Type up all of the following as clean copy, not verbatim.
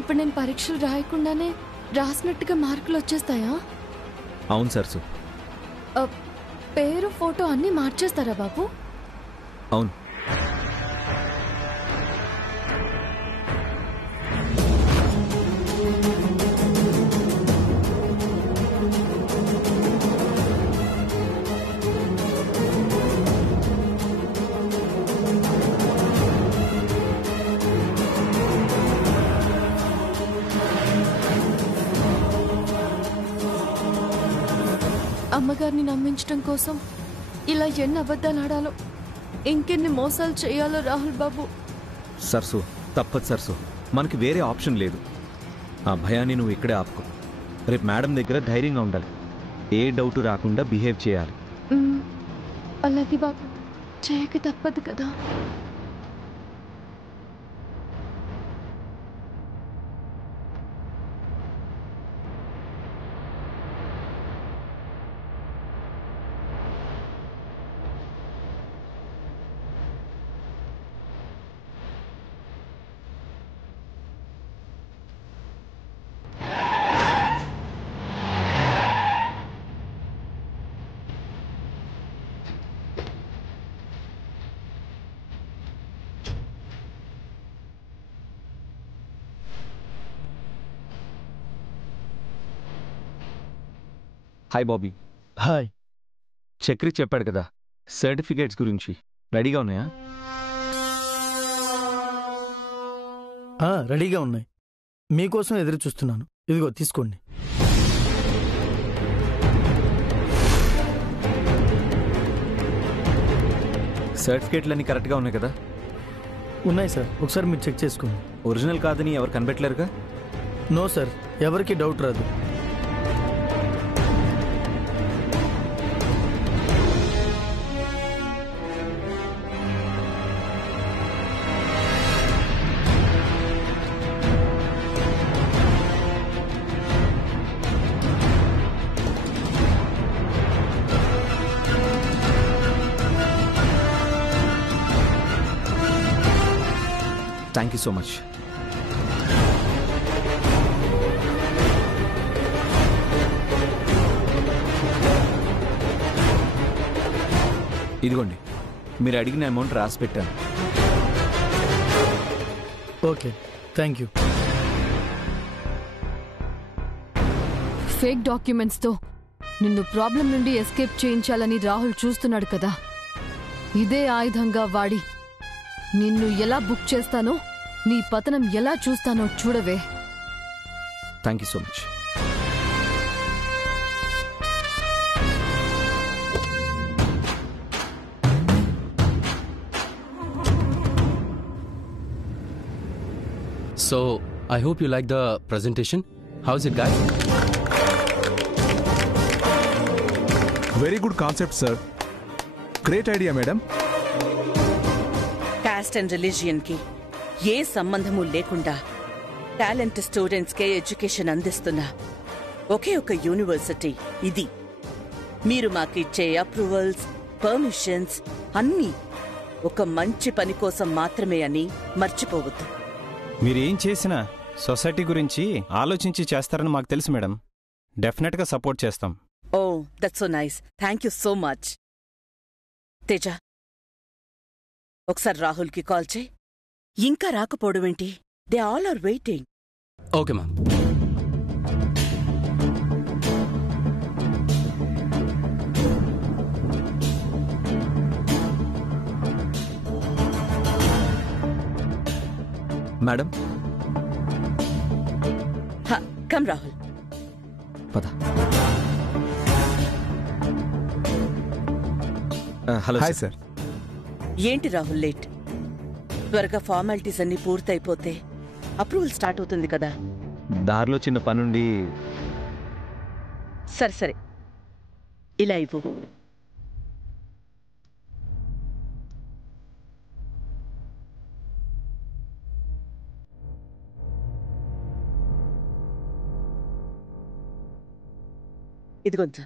ఇప్పుడు నేను పరీక్షలు రాయకుండానే రాసినట్టుగా మార్కులు వచ్చేస్తాయా? అవును సరసు. పేరు ఫోటో అన్నీ మార్చేస్తారా బాబు? అవును. అమ్మగారిని నమ్మించడం కోసం ఇలా ఎన్ని అబద్ధాలు ఆడాలో, ఇంకెన్ని మోసాలు చేయాలో రాహుల్ బాబు. సరసు తప్పదు సరసు, మనకి వేరే ఆప్షన్ లేదు. ఆ భయాన్ని నువ్వు ఇక్కడే ఆపుకో. రేపు మేడం దగ్గర ధైర్యంగా ఉండాలి, ఏ డౌట్ రాకుండా బిహేవ్ చేయాలి. అలాగే బాబు, చేయక తప్పదు కదా. హాయ్ బాబీ. హాయ్. చక్రి చెప్పాడు కదా సర్టిఫికేట్స్ గురించి, రెడీగా ఉన్నాయా? రెడీగా ఉన్నాయి, మీకోసం ఎదురు చూస్తున్నాను. ఇదిగో తీసుకోండి. సర్టిఫికేట్లన్నీ కరెక్ట్గా ఉన్నాయి కదా? ఉన్నాయి సార్, ఒకసారి మీరు చెక్ చేసుకోండి. ఒరిజినల్ కాదని ఎవరు కనిపెట్టలేరుగా? నో సార్, ఎవరికి డౌట్ రాదు. Thank you so much. ఇదిగోండి, మీరు అడిగిన అమౌంట్ రాసి పెట్టాను. Okay, thank you. ఫేక్ డాక్యుమెంట్స్తో నిన్ను ప్రాబ్లం నుండి ఎస్కేప్ చేయించాలని రాహుల్ చూస్తున్నాడు కదా. ఇదే ఆయుధంగా వాడి నిన్ను ఎలా బుక్ చేస్తానో, నీ పతనం ఎలా చూస్తానో చూడవే. Thank you so much. So, I hope you like the presentation. How's it, guys? Very good concept, sir. Great idea, madam. Caste and religion ki ఏ సంబంధము లేకుండా టాలెంట్ స్టూడెంట్స్ కే ఎడ్యుకేషన్ అందిస్తున్నా ఒకే ఒక యూనివర్సిటీ ఇది. మీరు మాకిచ్చే అప్రూవల్స్, పర్మిషన్స్ అన్నీ ఒక మంచి పని కోసం మాత్రమే అని మర్చిపోవద్దు. మీరేం చేసినా సొసైటీ గురించి ఆలోచించి చేస్తారని మాకు తెలుసు మేడం. డెఫినెట్గా సపోర్ట్ చేస్తాం. Oh, that's so nice. Thank you so much. Teja, ఒకసారి రాహుల్కి కాల్ చేయి. ఇంకా రాకపోవడమేంటి? They all are waiting. Okay, ma'am. Madam, come Rahul. పద. హలో. Hi sir. ఏంటి రాహుల్ లేట్? త్వరగా ఫార్మాలిటీస్ అన్ని పూర్తయిపోతే అప్రూవల్ స్టార్ట్ అవుతుంది కదా. దారిలో చిన్న పనుండి. సరే సరే, ఇలా ఇవ్వు. ఇదిగొంచా.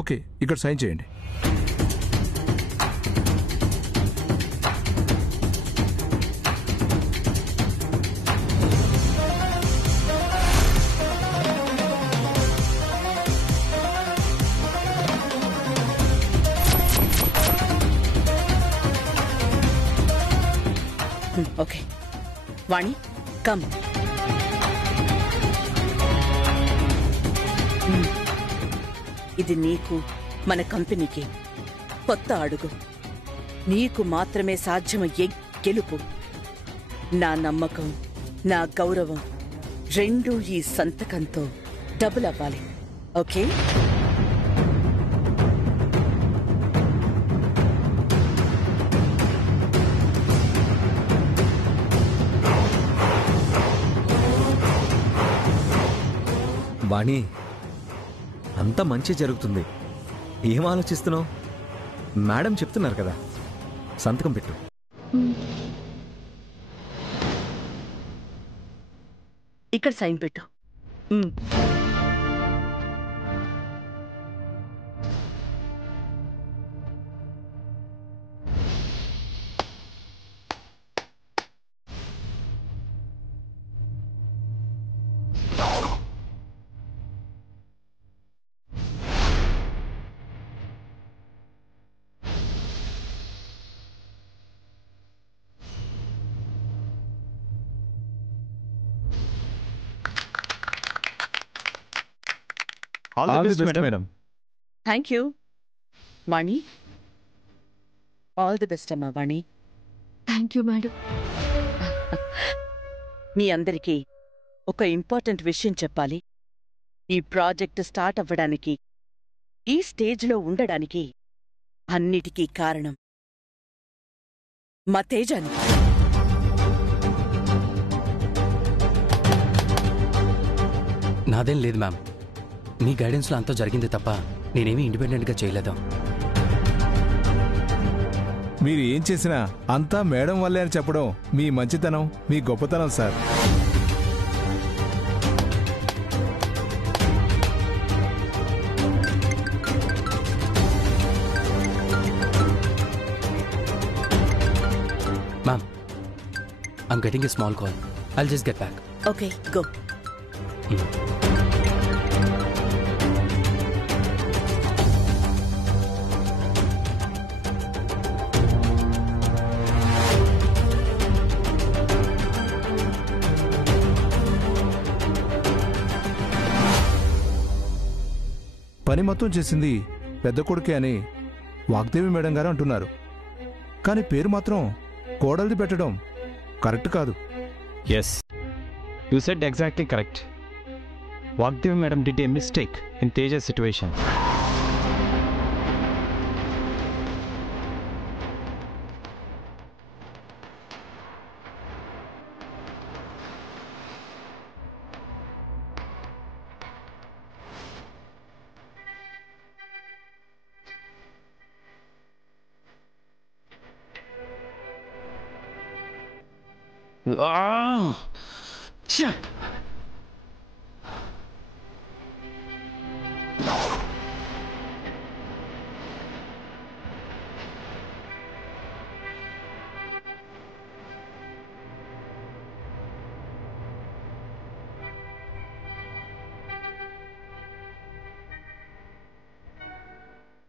ఓకే, ఇక్కడ సైన్ చేయండి. ఓకే వాణి, కమ్. ఇది నీకు, మన కంపెనీకి కొత్త అడుగు. నీకు మాత్రమే సాధ్యమయ్యే గెలుపు. నా నమ్మకం, నా గౌరవం రెండూ ఈ సంతకంతో డబుల్ అవ్వాలి. ఓకే? వాణి, అంతా మంచి జరుగుతుంది. ఏం ఆలోచిస్తున్నావు? మేడం చెప్తున్నారు కదా, సంతకం పెట్టు. ఇక్కడ సైన్ పెట్టు. All the best madam. Thank you Vani. All the best అమ్మా వాణి. Thank you madam. మీ అందరికీ ఒక ఇంపార్టెంట్ విషయం చెప్పాలి. ఈ ప్రాజెక్ట్ స్టార్ట్ అవ్వడానికి, ఈ స్టేజ్లో ఉండడానికి అన్నిటికీ కారణం మా తేజాని. నాదేం లేదు మ్యామ్. మీ గైడెన్స్లో అంతా జరిగింది తప్ప నేనేమీ ఇండిపెండెంట్గా చేయలేదు. మీరు ఏం చేసినా అంతా మేడం వల్లే అని చెప్పడం మీ మంచితనం, మీ గొప్పతనం sir. Ma'am, I'm getting a small call. I'll just get back. Okay, go. పని మొత్తం చేసింది పెద్ద కొడుకే అని వాగ్దేవి మేడం గారు అంటున్నారు. కానీ పేరు మాత్రం కోడలిది పెట్టడం కరెక్ట్ కాదు. Yes, you said exactly correct. Vagdevi madam did a mistake in Tejas situation.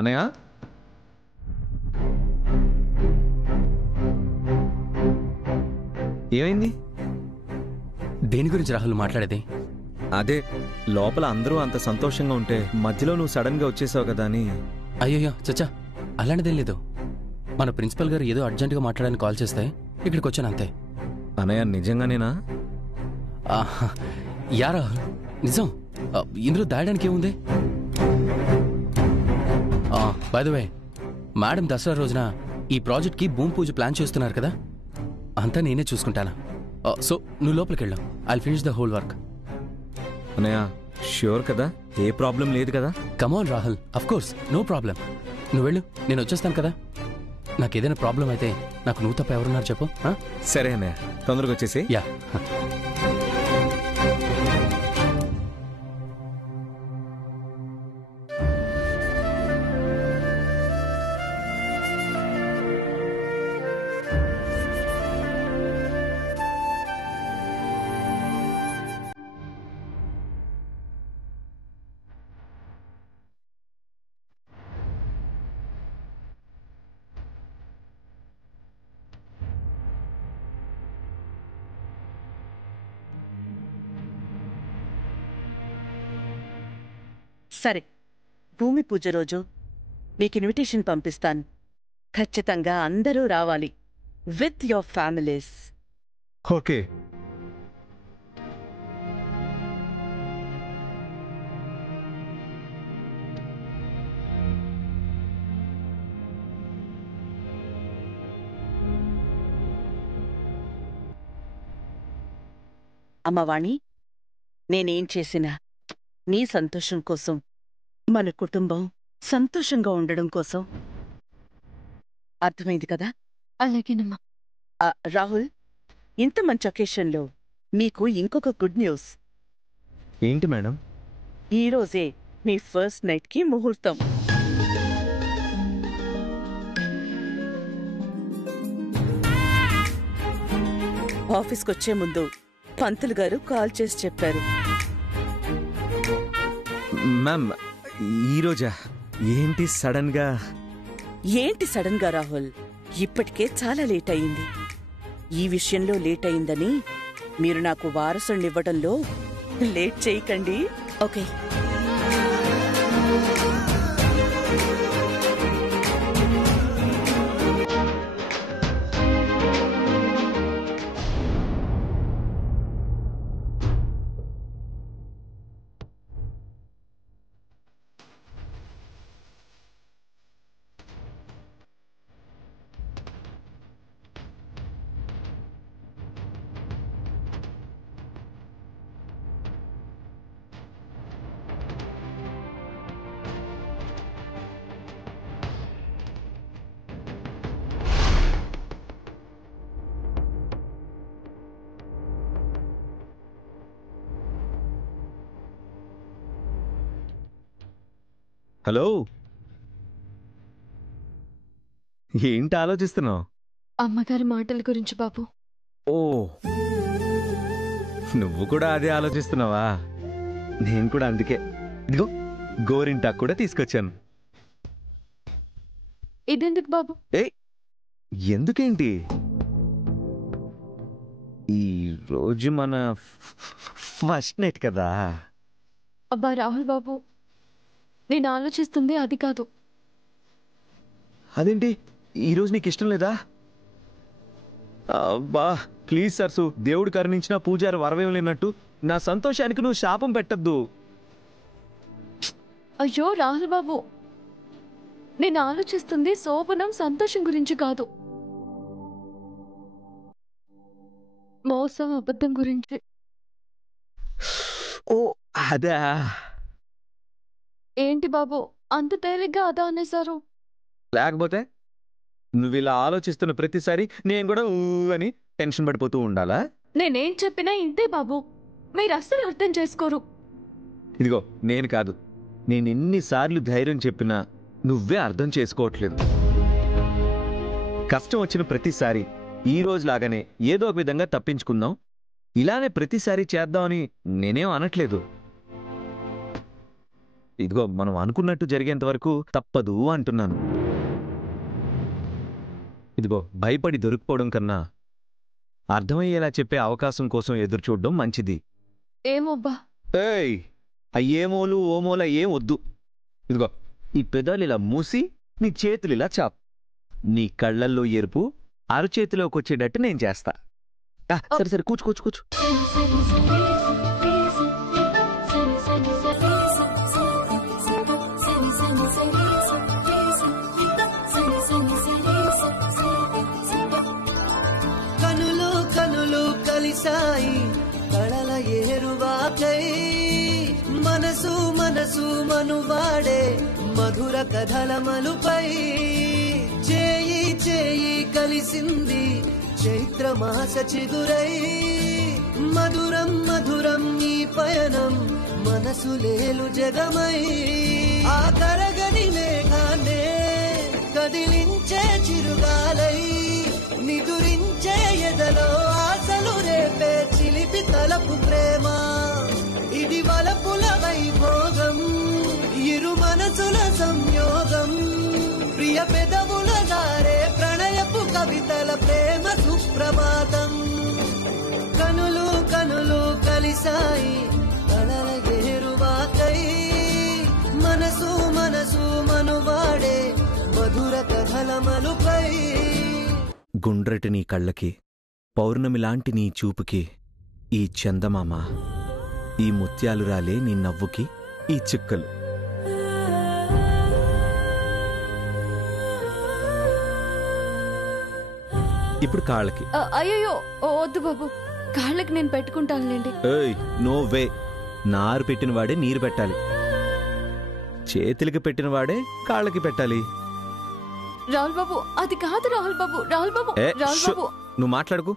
అన్నయ్య, ఏమైంది? దేని గురించి రాహుల్ మాట్లాడేది? అదే, లోపల అందరూ అంత సంతోషంగా ఉంటే మధ్యలో నువ్వు సడన్ గా వచ్చేసావు కదా అని. అయ్యయ్యో చచ్చా, అలాంటిదేం లేదు. మన ప్రిన్సిపల్ గారు ఏదో అర్జెంటుగా మాట్లాడడానికి కాల్ చేస్తే ఇక్కడికి వచ్చాను అంతే. అన్నయ్య, నిజంగానేనా? యా రాహుల్, నిజం. ఇందులో దాయడానికి ఏముంది? By the way, madam Dasara రోజున ఈ ప్రాజెక్ట్కి భూమి పూజ ప్లాన్ చేస్తున్నారు కదా, అంతా నేనే చూసుకుంటాను. సో నువ్వు లోపలికి వెళ్ళావు. I'll finish the whole work. అన్నయ్య, ష్యూర్ కదా? ఏ ప్రాబ్లం లేదు కదా? Come on Rahul, of course no problem. నువ్వు వెళ్ళు, నేను వచ్చేస్తాను కదా. నాకు ఏదైనా ప్రాబ్లం అయితే నాకు నువ్వు తప్ప ఎవరున్నారు చెప్పు. సరే అన్నయ్య, తొందరగా వచ్చేసి. యా. సరే, భూమి పూజ రోజు మీకు ఇన్విటేషన్ పంపిస్తాను. ఖచ్చితంగా అందరూ రావాలి విత్ యువర్ ఫ్యామిలీస్. ఓకే. అమ్మవాణి, నేనేం చేసినా నీ సంతోషం కోసం, మన కుటుంబం సంతోషంగా ఉండడం కోసం. అర్థమైంది కదా? అలాగేనమ్మా. రాహుల్, ఇంత మంచి ఒకేషన్లో మీకు ఇంకొక గుడ్ న్యూస్. ఏంటి మేడం? ఈరోజే మీ ఫస్ట్ నైట్కి ముహూర్తం. ఆఫీస్కొచ్చే ముందు పంతులు గారు కాల్ చేసి చెప్పారు. మ్యామ్, ఈరోజా? ఏంటి సడన్ గా? ఏంటి సడన్ గా రాహుల్? ఇప్పటికే చాలా లేట్ అయింది. ఈ విషయంలో లేట్ అయిందని మీరు నాకు వారసునివ్వడంలో లేట్ చేయకండి, ఓకే? హలో, ఏంటి ఆలోచిస్తున్నావు? అమ్మగారి మాటల గురించి బాబు. ఓ, నువ్వు కూడా అదే ఆలోచిస్తున్నావా? నేను కూడా అందుకే ఇదిగో గోరింటాకు కూడా తీసుకొచ్చాను. ఇదెందుకు బాబు? ఎందుకేంటి, ఈ రోజు మన ఫస్ట్ నైట్ కదా. అబ్బా రాహుల్ బాబు, నేను ఆలోచిస్తుంది అది కాదు. అదేంటి, ఈరోజు నీకు ఇష్టం లేదా? అబ్బా ప్లీజ్ సర్సు, దేవుడు కరుణించిన పూజారి వరవేం లేనట్టు నా సంతోషానికి నువ్వు శాపం పెట్టద్దు. అయ్యో రాహుల్ బాబు, నేను ఆలోచిస్తుంది శోభనం సంతోషం గురించి కాదు, మోసం అబద్ధం గురించి. ఓ అదా? ఏంటి బాబు అంత తేలిగ్గా అదా అనేశారు? లేకపోతే నువ్వు ఇలా ఆలోచిస్తున్న ప్రతిసారి నేను కూడా అని టెన్షన్ పడిపోతూ ఉండాలా? నేనేం చెప్పినా ఇంతే బాబు, మీరు అస్సలు అర్థం చేసుకోరు. ఇదిగో నేను కాదు, నేను ఎన్నిసార్లు ధైర్యం చెప్పినా నువ్వే అర్థం చేసుకోవట్లేదు. కష్టం వచ్చిన ప్రతిసారి ఈ రోజులాగానే ఏదో ఒక విధంగా తప్పించుకుందాం, ఇలానే ప్రతిసారి చేద్దామని నేనేం అనట్లేదు. ఇదిగో మనం అనుకున్నట్టు జరిగేంత వరకు తప్పదు అంటున్నాను. ఇదిగో భయపడి దొరికిపోవడం కన్నా అర్థమయ్యేలా చెప్పే అవకాశం కోసం ఎదురు చూడడం మంచిది. ఏమోబ్బా. ఏయ్, అయ్యేమోలు ఓమోల ఏం వద్దు. ఇదిగో ఈ పెదాలు ఇలా మూసి నీ చేతులు ఇలా చాప్. నీ కళ్ళల్లో ఎరుపు అరచేతిలోకి వచ్చేటట్టు నేను చేస్తా. సరే సరే, కూర్చు కూర్చు కూర్చు. కనులు కనులు కలిసాయి కళల ఏరువాకై, మనసు మనసు మనువాడే మధుర కథల మలుపై, చేయి చేయి కలిసింది చైత్రమాస చిగురై, మధురం మధురం ఈ పయనం మనసు లేలు జగమై, ఆ కరగని మేఘాన్నే కదిలించే చిరుగాలై, నిదురించే ఎదలో ఆశలు రేపే చిలిపి తలపు ప్రేమ, ఇది వలపుల వైభోగం ఇరు మనసుల సంయోగం, ప్రియ పెదవుల దారే ప్రణయపు కవితల ప్రేమ సుప్రభాతం. కనులు కనులు కలిసాయి కళల గేరువాకై, మనసు మనువాడే మధుర కథల మలుపై. గుండ్రటి నీ కళ్ళకి, పౌర్ణమిలాంటి నీ చూపుకి, ఈ చందమామ, ఈ ముత్యాలు రాలే నీ నవ్వుకి ఈ చుక్కలు. ఇప్పుడు కాళ్ళకి. అయ్యో వద్దు బాబు, కాళ్ళకి నేను పెట్టుకుంటానులేండి. ఏయ్ నో వే, నారు పెట్టిన వాడే నీరు పెట్టాలి, చేతులకి పెట్టిన వాడే కాళ్ళకి పెట్టాలి. రాహుల్ బాబు అది కాదు. రాహుల్ బాబు, రాహుల్ బాబు, రాహుల్ బాబు నువ్వు మాట్లాడుకు.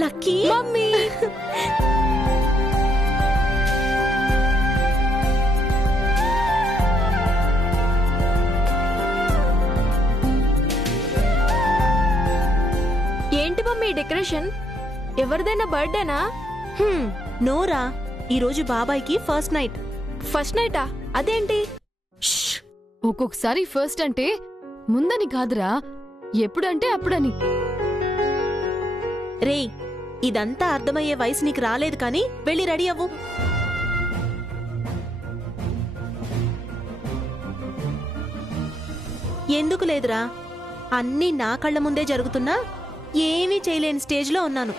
Lucky mummy. ఏంటి మమ్మీ డెకరేషన్? ఎవరిదైనా బర్త్డేనా? నోరా, ఈరోజు బాబాయ్కి ఫస్ట్ నైట్. ఫస్ట్ నైటా? అదేంటి? ఒక్కొక్కసారి ఫస్ట్ అంటే ముందని కాదురా, ఎప్పుడంటే అప్పుడని. రే, ఇదంతా అర్థమయ్యే వయసు నీకు రాలేదు కానీ వెళ్ళి రెడీ అవ్వు. ఎందుకు లేదురా, అన్నీ నా కళ్ళ ముందే జరుగుతున్నా ఏమీ చేయలేని స్టేజ్లో ఉన్నాను.